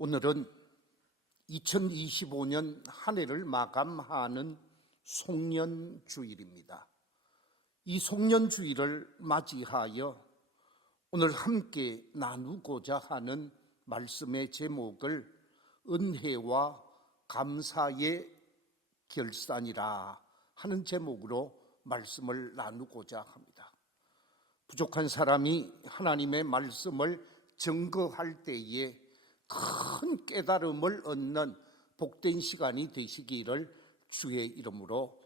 오늘은 2025년 한 해를 마감하는 송년주일입니다. 이 송년주일을 맞이하여 오늘 함께 나누고자 하는 말씀의 제목을 은혜와 감사의 결산이라 하는 제목으로 말씀을 나누고자 합니다. 부족한 사람이 하나님의 말씀을 증거할 때에 큰 깨달음을 얻는 복된 시간이 되시기를 주의 이름으로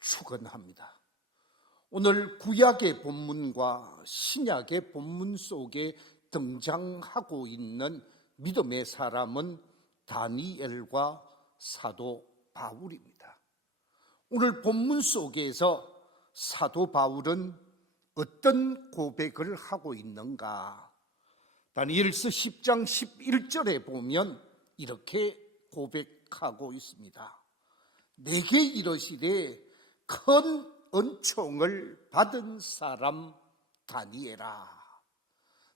축원합니다. 오늘 구약의 본문과 신약의 본문 속에 등장하고 있는 믿음의 사람은 다니엘과 사도 바울입니다. 오늘 본문 속에서 사도 바울은 어떤 고백을 하고 있는가? 다니엘서 10장 11절에 보면 이렇게 고백하고 있습니다. 내게 이르시되 큰 은총을 받은 사람 다니엘아.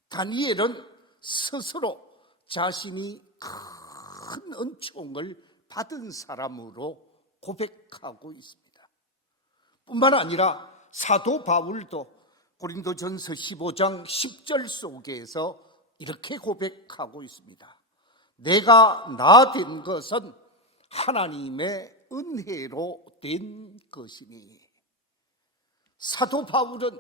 다니엘은 스스로 자신이 큰 은총을 받은 사람으로 고백하고 있습니다. 뿐만 아니라 사도 바울도 고린도전서 15장 10절 속에서 이렇게 고백하고 있습니다. 내가 나 된 것은 하나님의 은혜로 된 것이니. 사도 바울은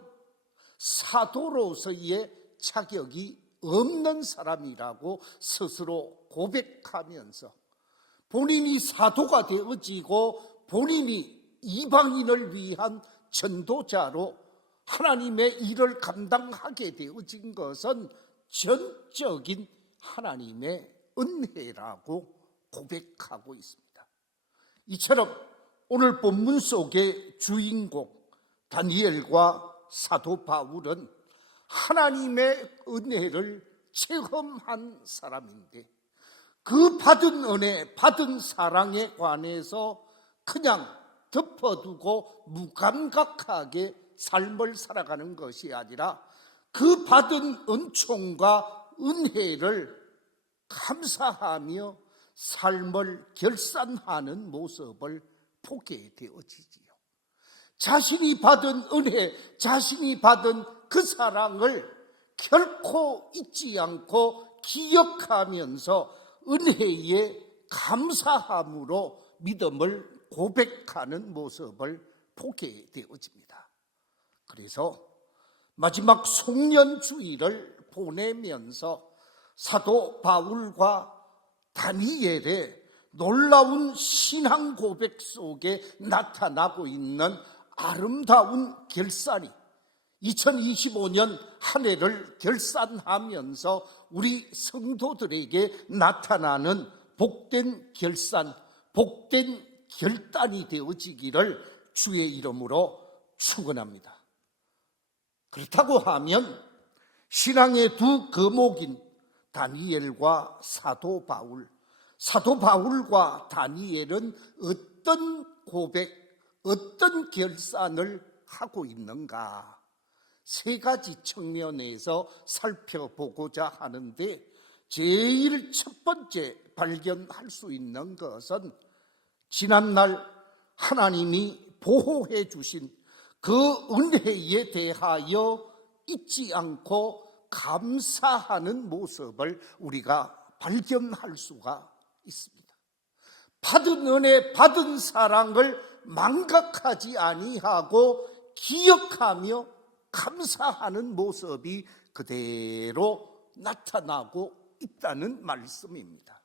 사도로서의 자격이 없는 사람이라고 스스로 고백하면서 본인이 사도가 되어지고 본인이 이방인을 위한 전도자로 하나님의 일을 감당하게 되어진 것은 전적인 하나님의 은혜라고 고백하고 있습니다. 이처럼 오늘 본문 속의 주인공 다니엘과 사도 바울은 하나님의 은혜를 체험한 사람인데 그 받은 은혜, 받은 사랑에 관해서 그냥 덮어두고 무감각하게 삶을 살아가는 것이 아니라 그 받은 은총과 은혜를 감사하며 삶을 결산하는 모습을 보게 되어지지요. 자신이 받은 은혜, 자신이 받은 그 사랑을 결코 잊지 않고 기억하면서 은혜에 감사함으로 믿음을 고백하는 모습을 보게 되어집니다. 그래서 마지막 송년주일을 보내면서 사도 바울과 다니엘의 놀라운 신앙 고백 속에 나타나고 있는 아름다운 결산이 2025년 한 해를 결산하면서 우리 성도들에게 나타나는 복된 결산, 복된 결단이 되어지기를 주의 이름으로 축원합니다. 그렇다고 하면 신앙의 두 거목인 다니엘과 사도 바울과 다니엘은 어떤 고백, 어떤 결산을 하고 있는가? 세 가지 측면에서 살펴보고자 하는데 제일 첫 번째 발견할 수 있는 것은 지난날 하나님이 보호해 주신 그 은혜에 대하여 잊지 않고 감사하는 모습을 우리가 발견할 수가 있습니다. 받은 은혜, 받은 사랑을 망각하지 아니하고 기억하며 감사하는 모습이 그대로 나타나고 있다는 말씀입니다.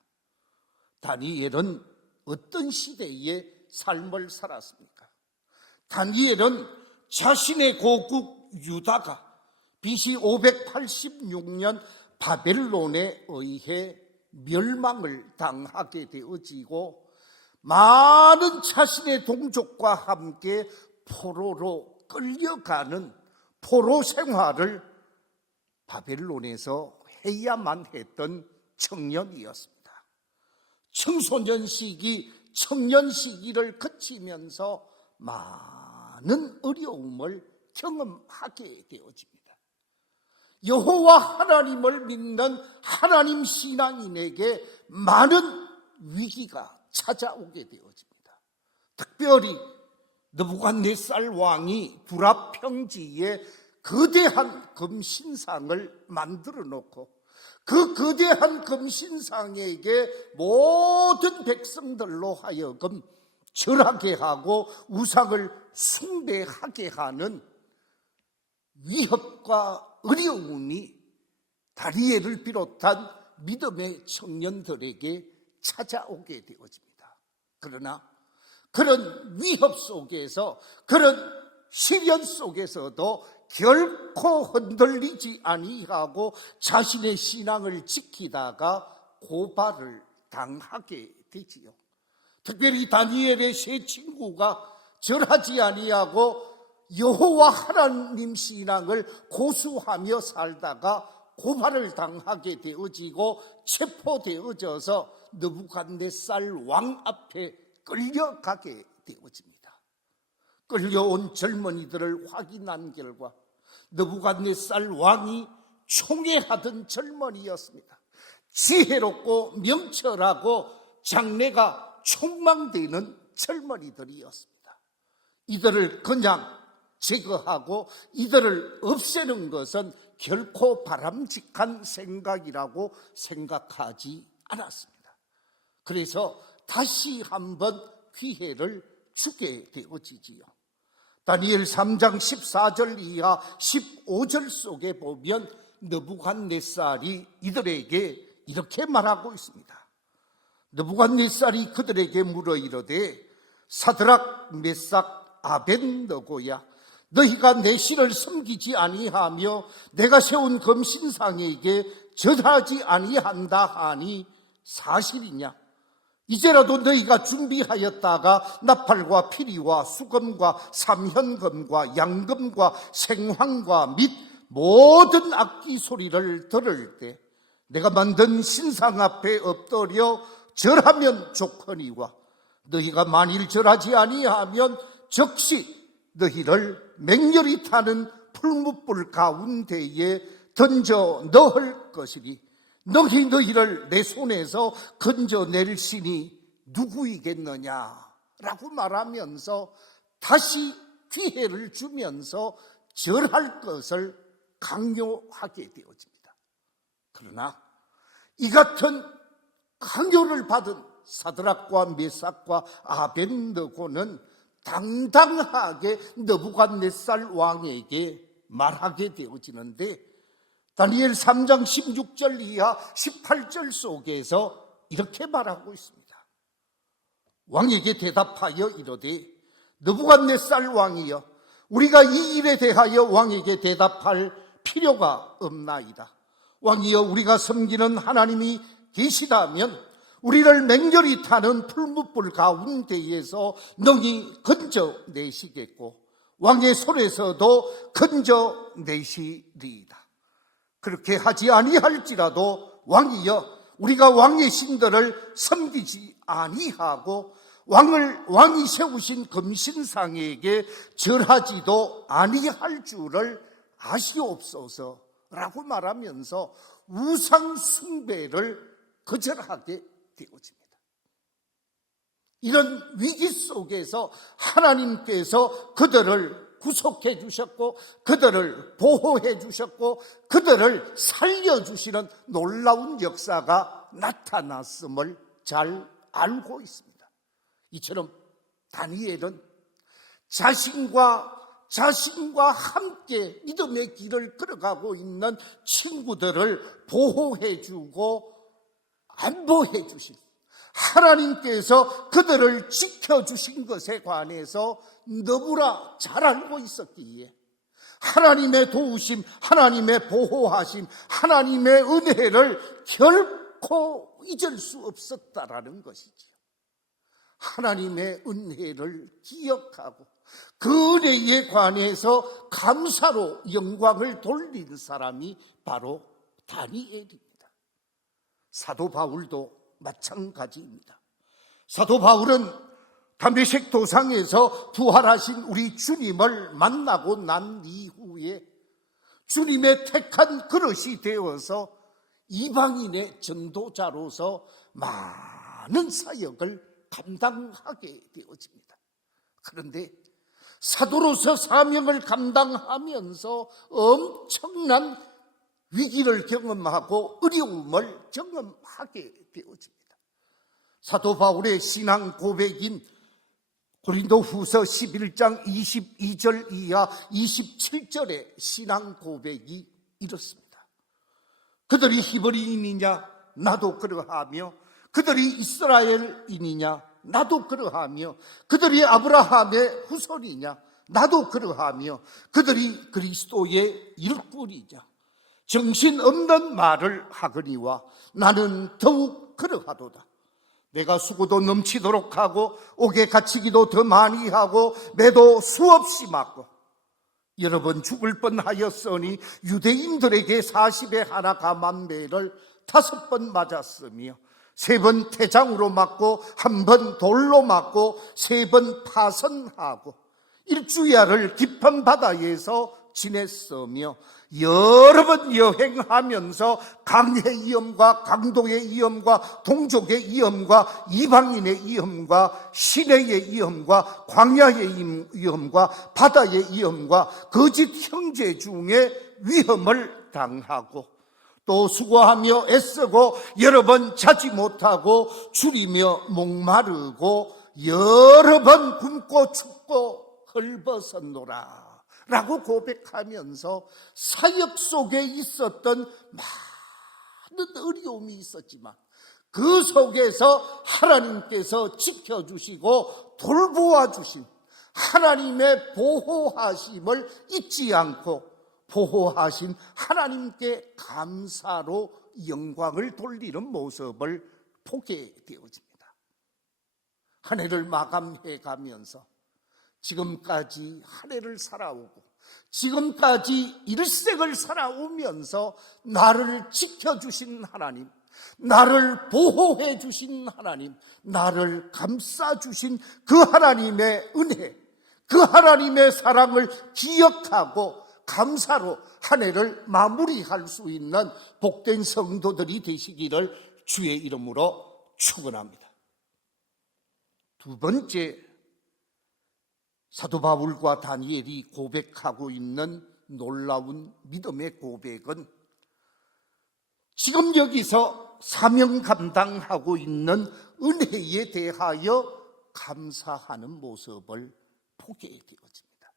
다니엘은 어떤 시대의 삶을 살았습니까? 다니엘은 자신의 고국 유다가 BC 586년 바벨론에 의해 멸망을 당하게 되어지고 많은 자신의 동족과 함께 포로로 끌려가는 포로 생활을 바벨론에서 해야만 했던 청년이었습니다. 청소년 시기, 청년 시기를 거치면서 많은 어려움을 경험하게 되어집니다. 여호와 하나님을 믿는 하나님 신앙인에게 많은 위기가 찾아오게 되어집니다. 특별히 느부갓네살 왕이 구라 평지에 거대한 금신상을 만들어 놓고 그 거대한 금신상에게 모든 백성들로 하여금 절하게 하고 우상을 숭배하게 하는 위협과 어려움이 다니엘을 비롯한 믿음의 청년들에게 찾아오게 되어집니다. 그러나 그런 위협 속에서, 그런 시련 속에서도 결코 흔들리지 아니하고 자신의 신앙을 지키다가 고발을 당하게 되지요. 특별히 다니엘의 세 친구가 절하지 아니하고 여호와 하나님 신앙을 고수하며 살다가 고발을 당하게 되어지고 체포되어져서 느부갓네살 왕 앞에 끌려가게 되어집니다. 끌려온 젊은이들을 확인한 결과 느부갓네살 왕이 총애하던 젊은이였습니다. 지혜롭고 명철하고 장래가 촉망되는 젊은이들이었습니다. 이들을 그냥 제거하고 이들을 없애는 것은 결코 바람직한 생각이라고 생각하지 않았습니다. 그래서 다시 한번 기회를 주게 되어지지요. 다니엘 3장 14절 이하 15절 속에 보면 느부갓네살이 이들에게 이렇게 말하고 있습니다. 느부갓네살이 그들에게 물어 이르되 사드락 메삭 아벳느고야, 너희가 내 신을 섬기지 아니하며 내가 세운 금신상에게 절하지 아니한다 하니 사실이냐? 이제라도 너희가 준비하였다가 나팔과 피리와 수금과 삼현금과 양금과 생황과 및 모든 악기 소리를 들을 때 내가 만든 신상 앞에 엎드려 절하면 좋거니와 너희가 만일 절하지 아니하면 즉시 너희를 맹렬히 타는 풀무불 가운데에 던져 넣을 것이니 너희를 내 손에서 건져낼 신이 누구이겠느냐라고 말하면서 다시 기회를 주면서 절할 것을 강요하게 되어집니다. 그러나 이 같은 강요를 받은 사드락과 메삭과 아벳느고는 당당하게 느부갓네살 왕에게 말하게 되어지는데 다니엘 3장 16절 이하 18절 속에서 이렇게 말하고 있습니다. 왕에게 대답하여 이르되 느부갓네살 왕이여, 우리가 이 일에 대하여 왕에게 대답할 필요가 없나이다. 왕이여, 우리가 섬기는 하나님이 계시다면 우리를 맹렬히 타는 풀무불 가운데에서 능히 건져내시겠고 왕의 손에서도 건져내시리이다. 그렇게 하지 아니할지라도 왕이여, 우리가 왕의 신들을 섬기지 아니하고 왕이 세우신 금신상에게 절하지도 아니할 줄을 아시옵소서라고 말하면서 우상 숭배를 거절하게 되어집니다. 이런 위기 속에서 하나님께서 그들을 구속해 주셨고 그들을 보호해 주셨고 그들을 살려주시는 놀라운 역사가 나타났음을 잘 알고 있습니다. 이처럼 다니엘은 자신과 함께 믿음의 길을 걸어가고 있는 친구들을 보호해 주고 안보해 주신 하나님께서 그들을 지켜주신 것에 관해서 너무나 잘 알고 있었기에 하나님의 도우심, 하나님의 보호하심, 하나님의 은혜를 결코 잊을 수 없었다라는 것이지요. 하나님의 은혜를 기억하고 그 은혜에 관해서 감사로 영광을 돌린 사람이 바로 다니엘입니다. 사도 바울도 마찬가지입니다. 사도 바울은 담메색 도상에서 부활하신 우리 주님을 만나고 난 이후에 주님의 택한 그릇이 되어서 이방인의 전도자로서 많은 사역을 감당하게 되어집니다. 그런데 사도로서 사명을 감당하면서 엄청난 위기를 경험하고 어려움을 경험하게 되어집니다. 사도 바울의 신앙 고백인 고린도후서 11장 22절 이하 27절의 신앙 고백이 이렇습니다. 그들이 히브리인이냐? 나도 그러하며, 그들이 이스라엘인이냐? 나도 그러하며, 그들이 아브라함의 후손이냐? 나도 그러하며, 그들이 그리스도의 일꾼이냐? 정신없는 말을 하거니와 나는 더욱 그러하도다. 내가 수고도 넘치도록 하고 옥에 갇히기도 더 많이 하고 매도 수없이 맞고 여러 번 죽을 뻔하였으니 유대인들에게 40에 하나 감한 매를 5번 맞았으며 3번 태장으로 맞고 1번 돌로 맞고 3번 파선하고 일주야를 깊은 바다에서 지냈으며 여러 번 여행하면서 강의 위험과 강도의 위험과 동족의 위험과 이방인의 위험과 시내의 위험과 광야의 위험과 바다의 위험과 거짓 형제 중에 위험을 당하고 또 수고하며 애쓰고 여러 번 자지 못하고 줄이며 목마르고 여러 번 굶고 춥고 헐벗었노라 라고 고백하면서 사역 속에 있었던 많은 어려움이 있었지만 그 속에서 하나님께서 지켜주시고 돌보아 주신 하나님의 보호하심을 잊지 않고 보호하신 하나님께 감사로 영광을 돌리는 모습을 보게 되어집니다. 한 해를 마감해 가면서 지금까지 한 해를 살아오고 지금까지 일생을 살아오면서 나를 지켜주신 하나님, 나를 보호해 주신 하나님, 나를 감싸주신 그 하나님의 은혜, 그 하나님의 사랑을 기억하고 감사로 한 해를 마무리할 수 있는 복된 성도들이 되시기를 주의 이름으로 축원합니다. 두 번째, 사도 바울과 다니엘이 고백하고 있는 놀라운 믿음의 고백은 지금 여기서 사명 감당하고 있는 은혜에 대하여 감사하는 모습을 보게 되어집니다.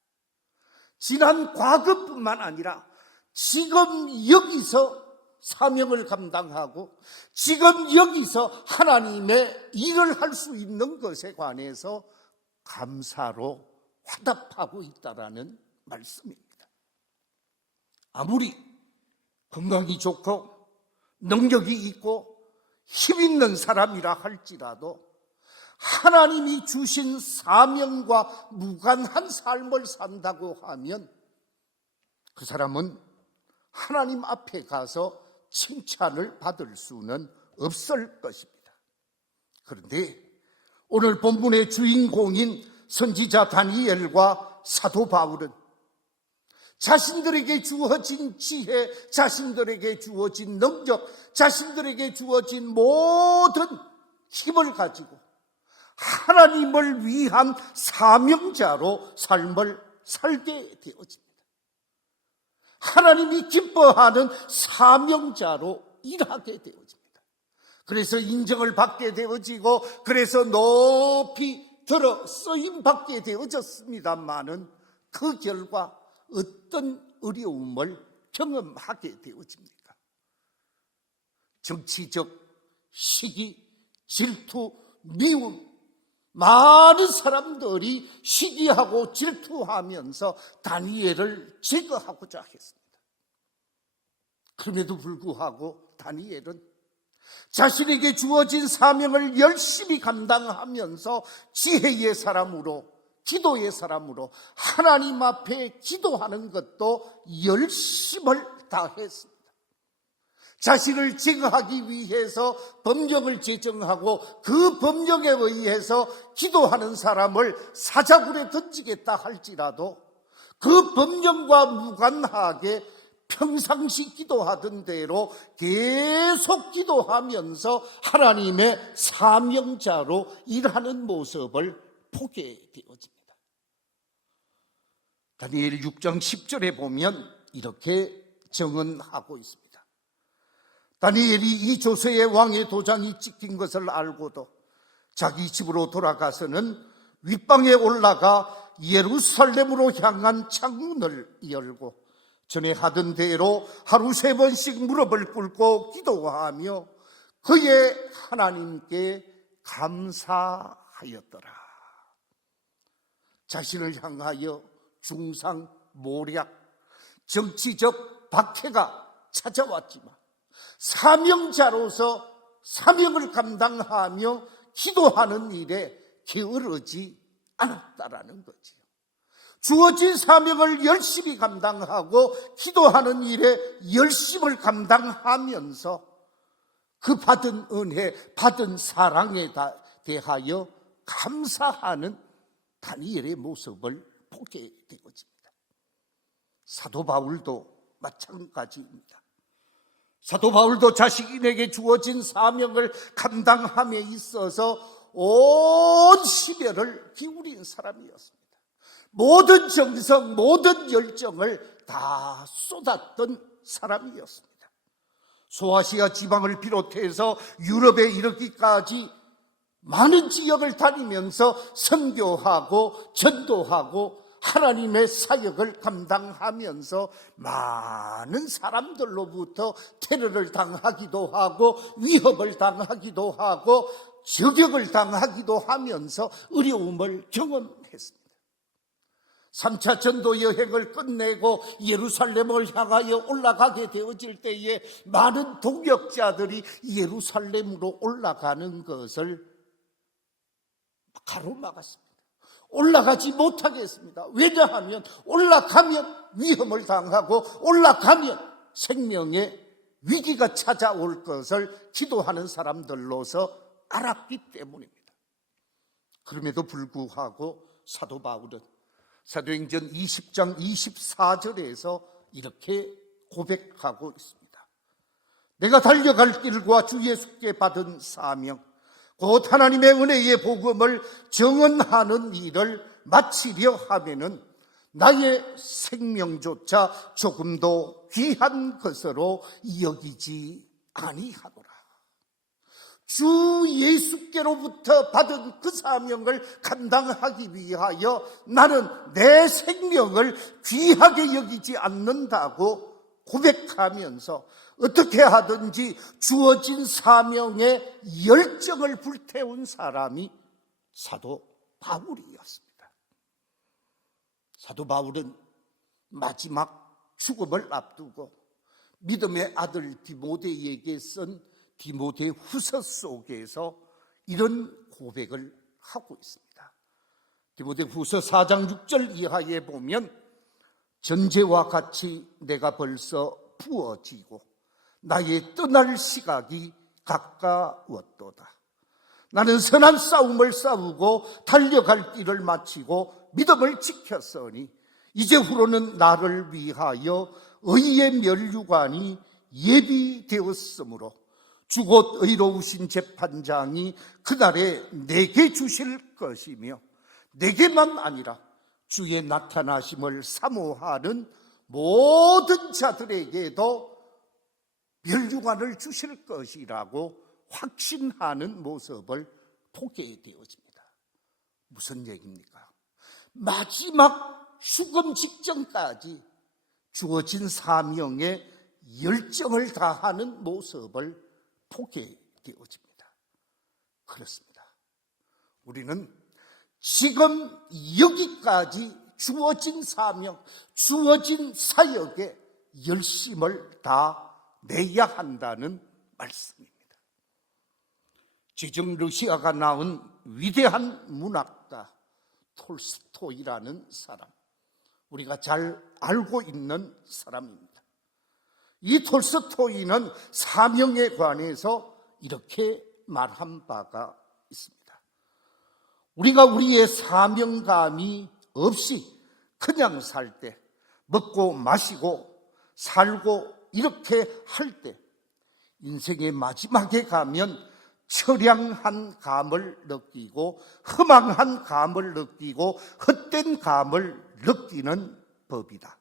지난 과거뿐만 아니라 지금 여기서 사명을 감당하고 지금 여기서 하나님의 일을 할 수 있는 것에 관해서 감사로 화답하고 있다라는 말씀입니다. 아무리 건강이 좋고 능력이 있고 힘 있는 사람이라 할지라도 하나님이 주신 사명과 무관한 삶을 산다고 하면 그 사람은 하나님 앞에 가서 칭찬을 받을 수는 없을 것입니다. 그런데 오늘 본문의 주인공인 선지자 다니엘과 사도 바울은 자신들에게 주어진 지혜, 자신들에게 주어진 능력, 자신들에게 주어진 모든 힘을 가지고 하나님을 위한 사명자로 삶을 살게 되어집니다. 하나님이 기뻐하는 사명자로 일하게 되어집니다. 그래서 인정을 받게 되어지고 그래서 높이 들어 쓰임받게 되어졌습니다마는 그 결과 어떤 어려움을 경험하게 되어집니까? 정치적 시기, 질투, 미움, 많은 사람들이 시기하고 질투하면서 다니엘을 제거하고자 했습니다. 그럼에도 불구하고 다니엘은 자신에게 주어진 사명을 열심히 감당하면서 지혜의 사람으로, 기도의 사람으로 하나님 앞에 기도하는 것도 열심을 다했습니다. 자신을 제거하기 위해서 법령을 제정하고 그 법령에 의해서 기도하는 사람을 사자굴에 던지겠다 할지라도 그 법령과 무관하게 평상시 기도하던 대로 계속 기도하면서 하나님의 사명자로 일하는 모습을 보게 되어집니다. 다니엘 6장 10절에 보면 이렇게 정언하고 있습니다. 다니엘이 이 조서에 왕의 도장이 찍힌 것을 알고도 자기 집으로 돌아가서는 윗방에 올라가 예루살렘으로 향한 창문을 열고 전에 하던 대로 하루 3번씩 무릎을 꿇고 기도하며 그의 하나님께 감사하였더라. 자신을 향하여 중상, 모략, 정치적 박해가 찾아왔지만 사명자로서 사명을 감당하며 기도하는 일에 게으르지 않았다라는 거지요. 주어진 사명을 열심히 감당하고 기도하는 일에 열심을 감당하면서 그 받은 은혜, 받은 사랑에 대하여 감사하는 다니엘의 모습을 보게 되어집니다. 사도 바울도 마찬가지입니다. 사도 바울도 자신에게 주어진 사명을 감당함에 있어서 온 심혈을 기울인 사람이었습니다. 모든 정성, 모든 열정을 다 쏟았던 사람이었습니다. 소아시아 지방을 비롯해서 유럽에 이르기까지 많은 지역을 다니면서 선교하고 전도하고 하나님의 사역을 감당하면서 많은 사람들로부터 테러를 당하기도 하고 위협을 당하기도 하고 저격을 당하기도 하면서 어려움을 경험했습니다. 3차 전도 여행을 끝내고 예루살렘을 향하여 올라가게 되어질 때에 많은 동역자들이 예루살렘으로 올라가는 것을 가로막았습니다. 올라가지 못하게 했습니다. 왜냐하면 올라가면 위험을 당하고 올라가면 생명의 위기가 찾아올 것을 기도하는 사람들로서 알았기 때문입니다. 그럼에도 불구하고 사도 바울은 사도행전 20장 24절에서 이렇게 고백하고 있습니다. 내가 달려갈 길과 주 예수께 받은 사명 곧 하나님의 은혜의 복음을 정언하는 일을 마치려 하면은 나의 생명조차 조금도 귀한 것으로 여기지 아니하노라. 주 예수께로부터 받은 그 사명을 감당하기 위하여 나는 내 생명을 귀하게 여기지 않는다고 고백하면서 어떻게 하든지 주어진 사명에 열정을 불태운 사람이 사도 바울이었습니다. 사도 바울은 마지막 죽음을 앞두고 믿음의 아들 디모데에게 쓴 디모데 후서 속에서 이런 고백을 하고 있습니다. 디모데 후서 4장 6절 이하에 보면 전제와 같이 내가 벌써 부어지고 나의 떠날 시각이 가까웠도다. 나는 선한 싸움을 싸우고 달려갈 길을 마치고 믿음을 지켰으니 이제후로는 나를 위하여 의의 면류관이 예비되었으므로 주 곧 의로우신 재판장이 그날에 내게 주실 것이며 내게만 아니라 주의 나타나심을 사모하는 모든 자들에게도 면류관을 주실 것이라고 확신하는 모습을 보게 되어집니다. 무슨 얘기입니까? 마지막 죽음 직전까지 주어진 사명에 열정을 다하는 모습을 보게 되어집니다. 그렇습니다. 우리는 지금 여기까지 주어진 사명, 주어진 사역에 열심을 다 내야 한다는 말씀입니다. 지금 러시아가 낳은 위대한 문학가 톨스토이라는 사람, 우리가 잘 알고 있는 사람입니다. 이 톨스토이는 사명에 관해서 이렇게 말한 바가 있습니다. 우리가 우리의 사명감이 없이 그냥 살 때 먹고 마시고 살고 이렇게 할 때 인생의 마지막에 가면 처량한 감을 느끼고 허망한 감을 느끼고 헛된 감을 느끼는 법이다.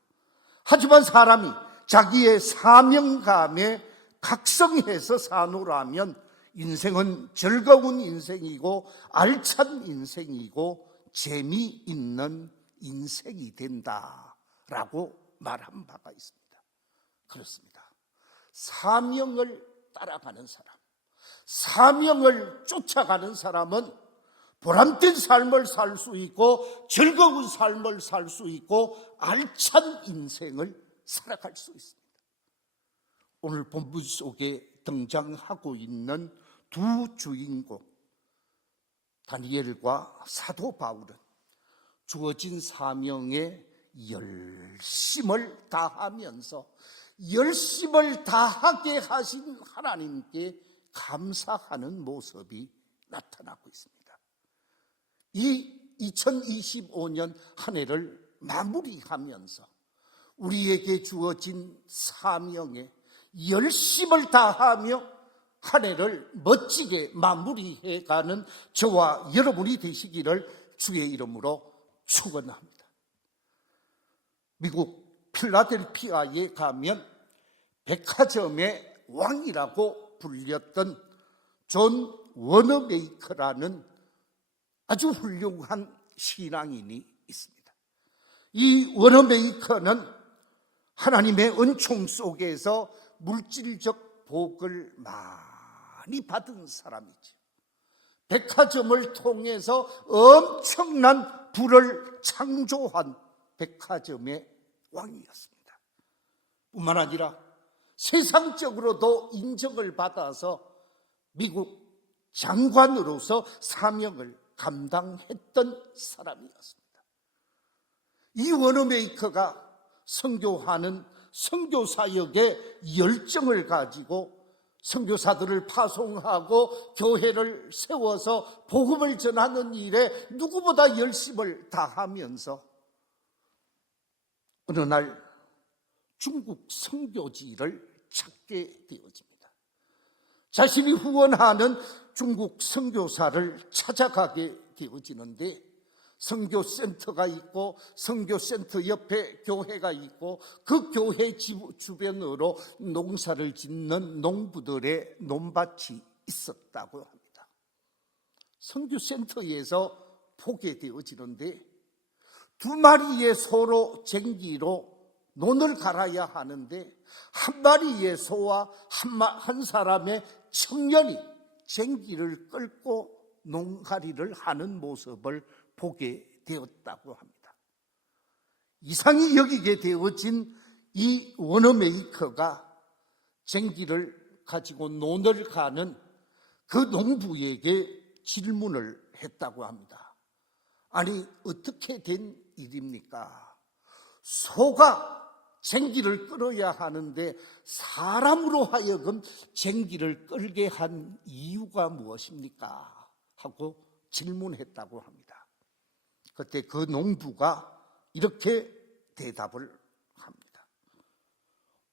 하지만 사람이 자기의 사명감에 각성해서 사노라면 인생은 즐거운 인생이고 알찬 인생이고 재미있는 인생이 된다라고 말한 바가 있습니다. 그렇습니다. 사명을 따라가는 사람, 사명을 쫓아가는 사람은 보람된 삶을 살 수 있고 즐거운 삶을 살 수 있고 알찬 인생을 살아갈 수 있습니다. 오늘 본문 속에 등장하고 있는 두 주인공 다니엘과 사도 바울은 주어진 사명에 열심을 다하면서 열심을 다하게 하신 하나님께 감사하는 모습이 나타나고 있습니다. 이 2025년 한 해를 마무리하면서 우리에게 주어진 사명에 열심을 다하며 한 해를 멋지게 마무리해가는 저와 여러분이 되시기를 주의 이름으로 축원합니다. 미국 필라델피아에 가면 백화점의 왕이라고 불렸던 존 워너메이커라는 아주 훌륭한 신앙인이 있습니다. 이 워너메이커는 하나님의 은총 속에서 물질적 복을 많이 받은 사람이죠. 백화점을 통해서 엄청난 부를 창조한 백화점의 왕이었습니다. 뿐만 아니라 세상적으로도 인정을 받아서 미국 장관으로서 사명을 감당했던 사람이었습니다. 이 워너메이커가 선교하는 선교사역에 열정을 가지고 선교사들을 파송하고 교회를 세워서 복음을 전하는 일에 누구보다 열심을 다하면서 어느 날 중국 선교지를 찾게 되어집니다. 자신이 후원하는 중국 선교사를 찾아가게 되어지는데 선교센터가 있고 선교센터 옆에 교회가 있고 그 교회 주변으로 농사를 짓는 농부들의 논밭이 있었다고 합니다. 선교센터에서 보게 되어지는데 두 마리의 소로 쟁기로 논을 갈아야 하는데 한 마리의 소와 한 사람의 청년이 쟁기를 끌고 농가리를 하는 모습을 보게 되었다고 합니다. 이상히 여기게 되어진 이 워너메이커가 쟁기를 가지고 논을 가는 그 농부에게 질문을 했다고 합니다. 아니, 어떻게 된 일입니까? 소가 쟁기를 끌어야 하는데 사람으로 하여금 쟁기를 끌게 한 이유가 무엇입니까? 하고 질문했다고 합니다. 그때 그 농부가 이렇게 대답을 합니다.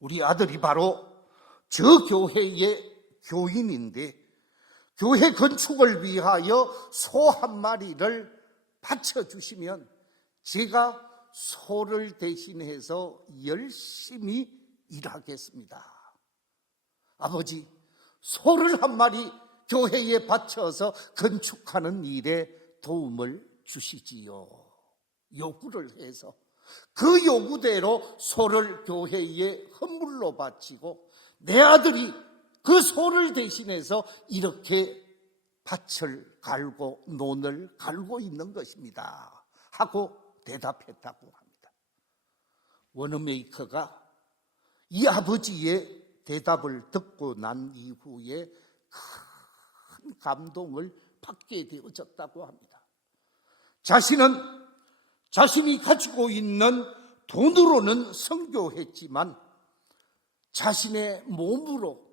우리 아들이 바로 저 교회의 교인인데 교회 건축을 위하여 소 한 마리를 바쳐주시면 제가 소를 대신해서 열심히 일하겠습니다. 아버지, 소를 한 마리 교회에 바쳐서 건축하는 일에 도움을 주시지요. 요구를 해서 그 요구대로 소를 교회에 헌물로 바치고 내 아들이 그 소를 대신해서 이렇게 밭을 갈고 논을 갈고 있는 것입니다 하고 대답했다고 합니다. 워너메이커가 이 아버지의 대답을 듣고 난 이후에 큰 감동을 받게 되어졌다고 합니다. 자신은 자신이 가지고 있는 돈으로는 선교했지만 자신의 몸으로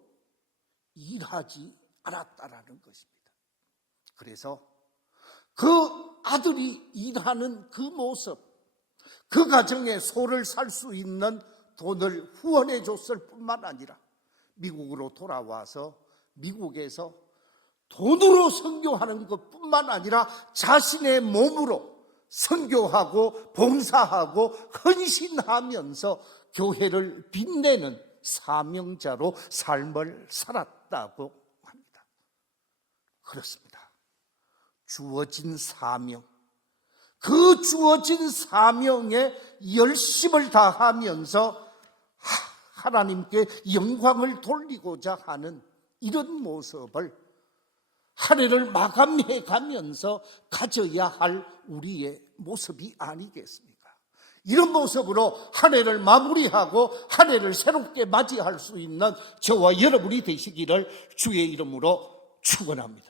일하지 않았다라는 것입니다. 그래서 그 아들이 일하는 그 모습, 그 가정에 소를 살 수 있는 돈을 후원해 줬을 뿐만 아니라 미국으로 돌아와서 미국에서 돈으로 선교하는 것뿐만 아니라 자신의 몸으로 선교하고 봉사하고 헌신하면서 교회를 빛내는 사명자로 삶을 살았다고 합니다. 그렇습니다. 주어진 사명, 그 주어진 사명에 열심을 다하면서 하나님께 영광을 돌리고자 하는 이런 모습을 한 해를 마감해 가면서 가져야 할 우리의 모습이 아니겠습니까? 이런 모습으로 한 해를 마무리하고 한 해를 새롭게 맞이할 수 있는 저와 여러분이 되시기를 주의 이름으로 축원합니다.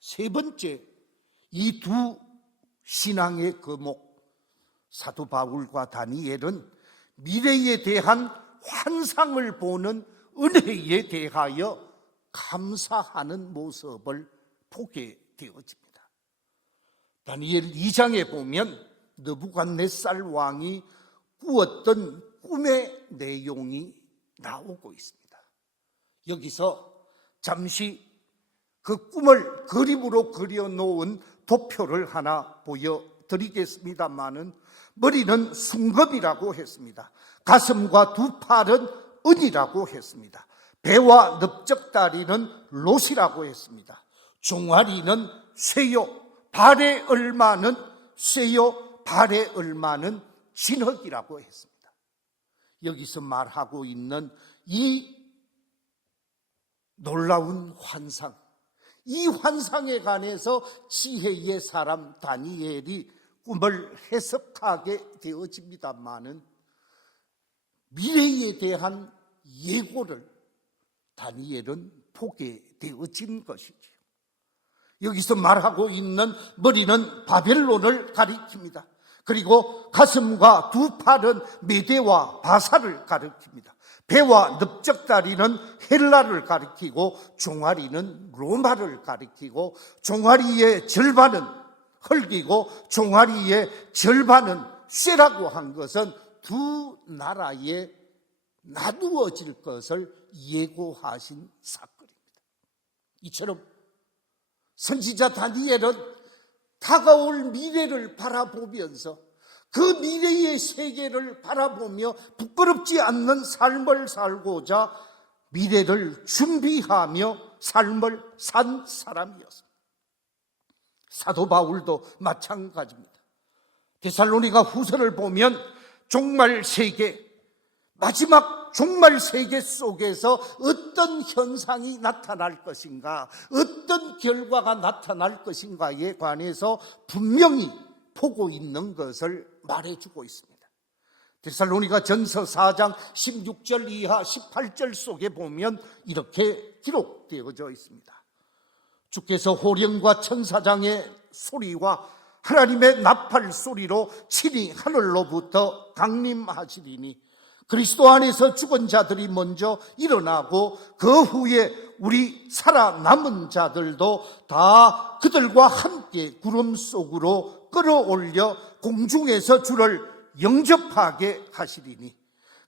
세 번째, 이 두 신앙의 거목, 사도 바울과 다니엘은 미래에 대한 환상을 보는 은혜에 대하여 감사하는 모습을 보게 되어집니다. 다니엘 2장에 보면 느부갓네살 왕이 꾸었던 꿈의 내용이 나오고 있습니다. 여기서 잠시 그 꿈을 그림으로 그려놓은 도표를 하나 보여드리겠습니다마는 머리는 순금이라고 했습니다. 가슴과 두 팔은 은이라고 했습니다. 배와 넓적다리는 롯이라고 했습니다. 종아리는 쇠요, 발에 얼마는 쇠요, 발에 얼마는 진흙이라고 했습니다. 여기서 말하고 있는 이 놀라운 환상, 이 환상에 관해서 지혜의 사람 다니엘이 꿈을 해석하게 되어집니다마는 미래에 대한 예고를 다니엘은 보게 되어진 것이지요. 여기서 말하고 있는 머리는 바벨론을 가리킵니다. 그리고 가슴과 두 팔은 메대와 바사를 가리킵니다. 배와 넓적다리는 헬라를 가리키고 종아리는 로마를 가리키고 종아리의 절반은 흙이고 종아리의 절반은 쇠라고 한 것은 두 나라에 나누어질 것을 예고하신 사건입니다. 이처럼 선지자 다니엘은 다가올 미래를 바라보면서 그 미래의 세계를 바라보며 부끄럽지 않는 삶을 살고자 미래를 준비하며 삶을 산 사람이었습니다. 사도 바울도 마찬가지입니다. 데살로니가 후서를 보면 종말 세계, 마지막 종말 세계 속에서 어떤 현상이 나타날 것인가, 어떤 결과가 나타날 것인가에 관해서 분명히 보고 있는 것을 말해주고 있습니다. 데살로니가 전서 4장 16절 이하 18절 속에 보면 이렇게 기록되어져 있습니다. 주께서 호령과 천사장의 소리와 하나님의 나팔 소리로 친히 하늘로부터 강림하시리니 그리스도 안에서 죽은 자들이 먼저 일어나고 그 후에 우리 살아남은 자들도 다 그들과 함께 구름 속으로 끌어올려 공중에서 주를 영접하게 하시리니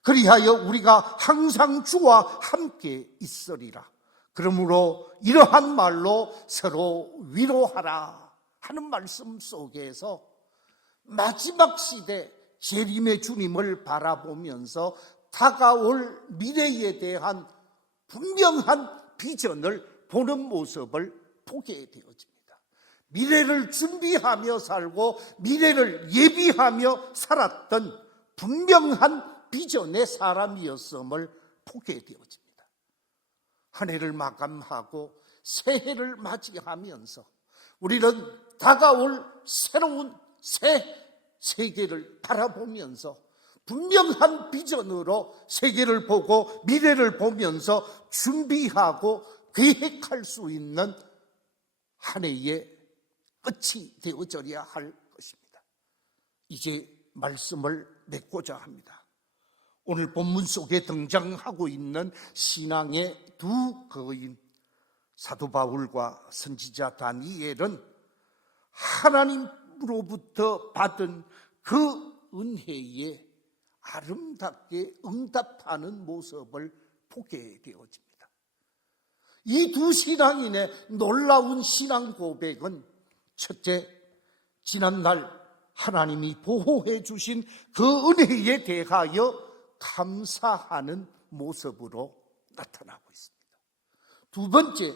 그리하여 우리가 항상 주와 함께 있으리라. 그러므로 이러한 말로 서로 위로하라 하는 말씀 속에서 마지막 시대 재림의 주님을 바라보면서 다가올 미래에 대한 분명한 비전을 보는 모습을 보게 되어집니다. 미래를 준비하며 살고 미래를 예비하며 살았던 분명한 비전의 사람이었음을 보게 되어집니다. 한 해를 마감하고 새해를 맞이하면서 우리는 다가올 새로운 새 세계를 바라보면서 분명한 비전으로 세계를 보고 미래를 보면서 준비하고 계획할 수 있는 한 해의 끝이 되어져야 할 것입니다. 이제 말씀을 맺고자 합니다. 오늘 본문 속에 등장하고 있는 신앙의 두 거인 사도 바울과 선지자 다니엘은 하나님으로부터 받은 그 은혜에 아름답게 응답하는 모습을 보게 되어집니다. 이 두 신앙인의 놀라운 신앙 고백은 첫째, 지난날 하나님이 보호해 주신 그 은혜에 대하여 감사하는 모습으로 나타나고 있습니다. 두 번째,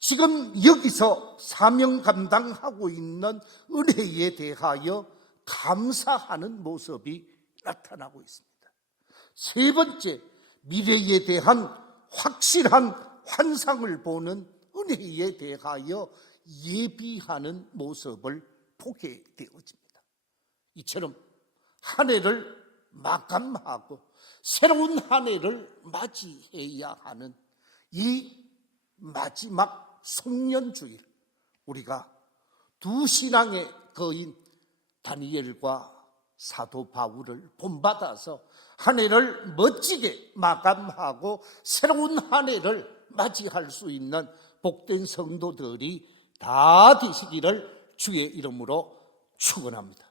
지금 여기서 사명 감당하고 있는 은혜에 대하여 감사하는 모습이 나타나고 있습니다. 세 번째, 미래에 대한 확실한 환상을 보는 은혜에 대하여 예비하는 모습을 보게 되어집니다. 이처럼 한 해를 마감하고 새로운 한 해를 맞이해야 하는 이 마지막 송년주일, 우리가 두 신앙의 거인 다니엘과 사도 바울을 본받아서 한 해를 멋지게 마감하고 새로운 한 해를 맞이할 수 있는 복된 성도들이 다 되시기를 주의 이름으로 축원합니다.